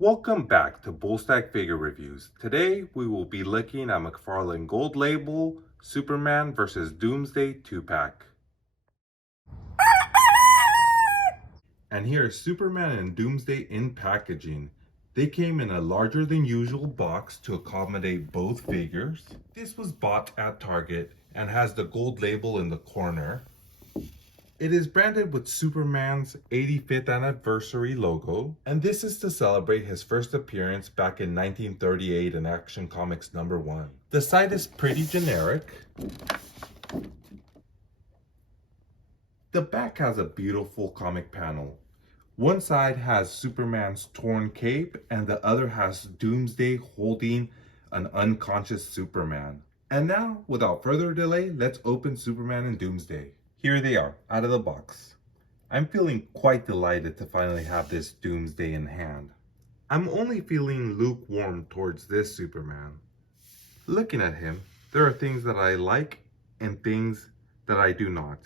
Welcome back to Stag Figure Reviews. Today we will be looking at McFarlane Gold Label Superman vs. Doomsday 2-pack. And here is Superman and Doomsday in packaging. They came in a larger than usual box to accommodate both figures. This was bought at Target and has the gold label in the corner. It is branded with Superman's 85th anniversary logo, and this is to celebrate his first appearance back in 1938 in Action Comics #1. The site is pretty generic. The back has a beautiful comic panel. One side has Superman's torn cape and the other has Doomsday holding an unconscious Superman. And now, without further delay, let's open Superman and Doomsday. Here they are, out of the box. I'm feeling quite delighted to finally have this Doomsday in hand. I'm only feeling lukewarm towards this Superman. Looking at him, there are things that I like and things that I do not.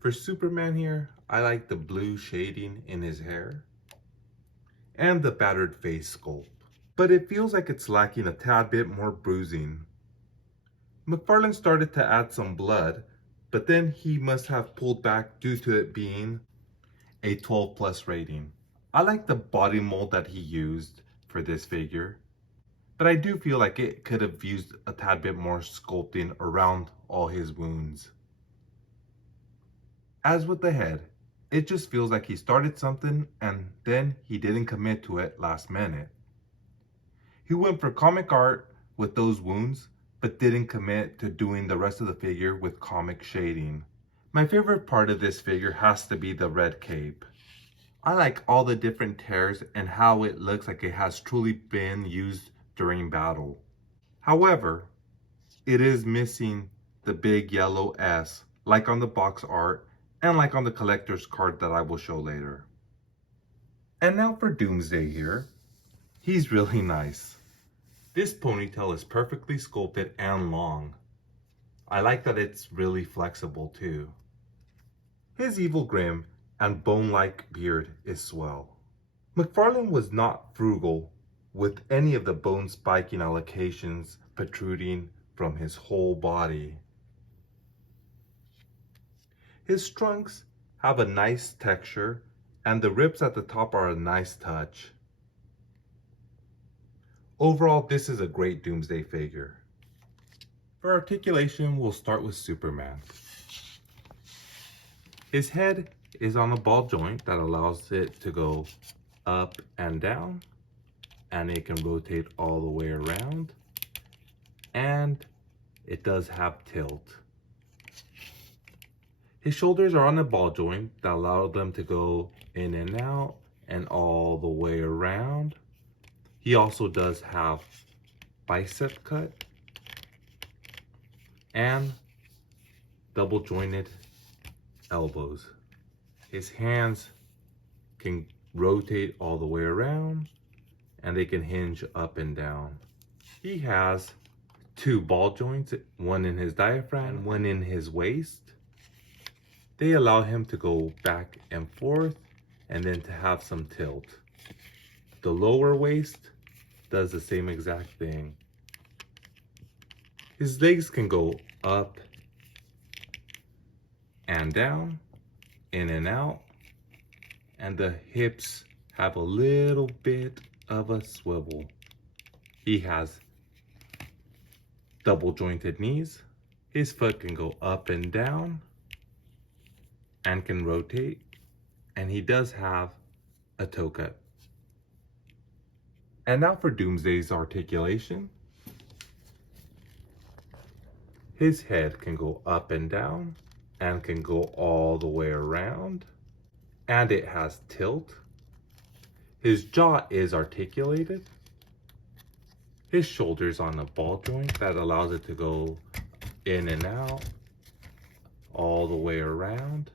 For Superman here, I like the blue shading in his hair and the battered face sculpt. But it feels like it's lacking a tad bit more bruising. McFarlane started to add some blood, but then he must have pulled back due to it being a 12+ rating. I like the body mold that he used for this figure, but I do feel like it could have used a tad bit more sculpting around all his wounds. As with the head, it just feels like he started something and then he didn't commit to it last minute. He went for comic art with those wounds, but didn't commit to doing the rest of the figure with comic shading. My favorite part of this figure has to be the red cape. I like all the different tears and how it looks like it has truly been used during battle. However, it is missing the big yellow S, like on the box art and like on the collector's card that I will show later. And now for Doomsday here. He's really nice. This ponytail is perfectly sculpted and long. I like that it's really flexible too. His evil grin and bone-like beard is swell. McFarlane was not frugal with any of the bone spiking allocations protruding from his whole body. His trunks have a nice texture and the ribs at the top are a nice touch. Overall, this is a great Doomsday figure. For articulation, we'll start with Superman. His head is on a ball joint that allows it to go up and down, and it can rotate all the way around, and it does have tilt. His shoulders are on a ball joint that allow them to go in and out and all the way around. He also does have bicep cut and double jointed elbows. His hands can rotate all the way around and they can hinge up and down. He has 2 ball joints, one in his diaphragm and one in his waist. They allow him to go back and forth and then to have some tilt. The lower waist does the same exact thing. His legs can go up and down, in and out, and the hips have a little bit of a swivel. He has double jointed knees. His foot can go up and down and can rotate, and he does have a toe cut. And now for Doomsday's articulation. His head can go up and down and can go all the way around, and it has tilt. His jaw is articulated. His shoulder's on a ball joint that allows it to go in and out, all the way around.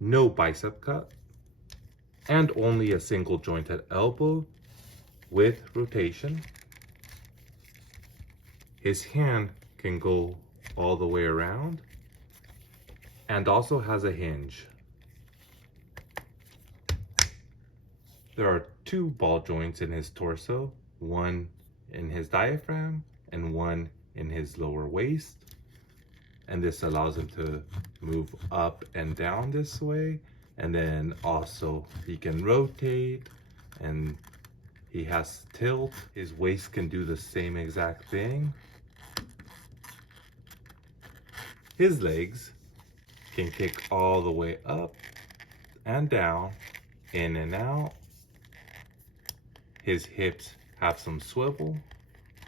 No bicep cut, and only a single jointed elbow with rotation. His hand can go all the way around and also has a hinge. There are 2 ball joints in his torso, one in his diaphragm and one in his lower waist. And this allows him to move up and down this way. And then also he can rotate, and he has tilt. His waist can do the same exact thing. His legs can kick all the way up and down, in and out. His hips have some swivel.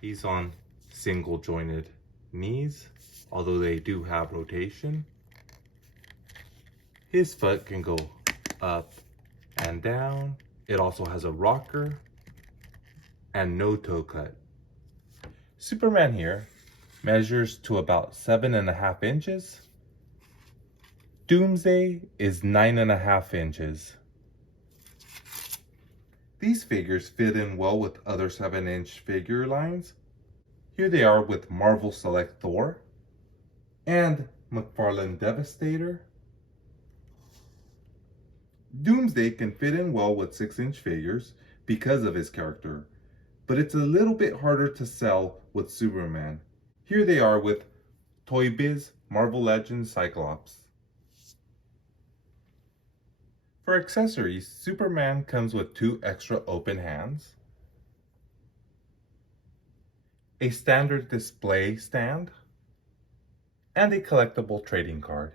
He's on single jointed knees, although they do have rotation. His foot can go up and down. It also has a rocker and no toe cut. Superman here measures to about 7.5 inches. Doomsday is 9.5 inches. These figures fit in well with other 7-inch figure lines. Here they are with Marvel Select Thor and McFarlane Devastator. Doomsday can fit in well with 6-inch figures because of his character, but it's a little bit harder to sell with Superman. Here they are with Toy Biz Marvel Legends Cyclops. For accessories, Superman comes with 2 extra open hands, a standard display stand, and a collectible trading card.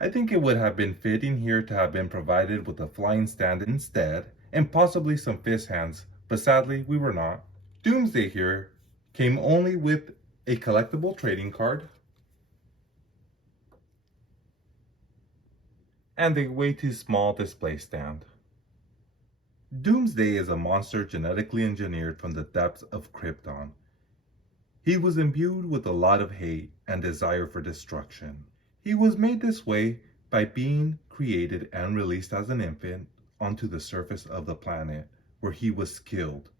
I think it would have been fitting here to have been provided with a flying stand instead, and possibly some fist hands, but sadly we were not. Doomsday here came only with a collectible trading card and a way too small display stand. Doomsday is a monster genetically engineered from the depths of Krypton. He was imbued with a lot of hate and desire for destruction. He was made this way by being created and released as an infant onto the surface of the planet where he was killed.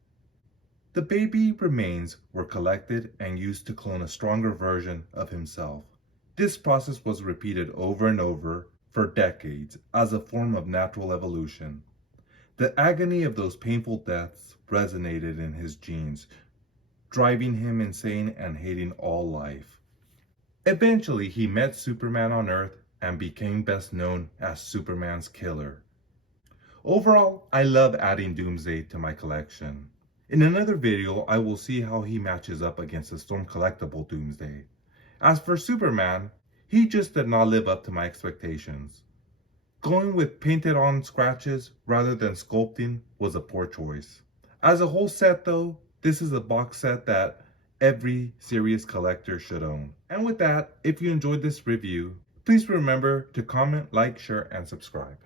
The baby remains were collected and used to clone a stronger version of himself. This process was repeated over and over for decades as a form of natural evolution. The agony of those painful deaths resonated in his genes, driving him insane and hating all life. Eventually, he met Superman on Earth and became best known as Superman's killer. Overall, I love adding Doomsday to my collection. In another video, I will see how he matches up against the Storm collectible Doomsday. As for Superman, he just did not live up to my expectations. Going with painted on scratches rather than sculpting was a poor choice. As a whole set though, this is a box set that every serious collector should own. And with that, if you enjoyed this review, please remember to comment, like, share, and subscribe.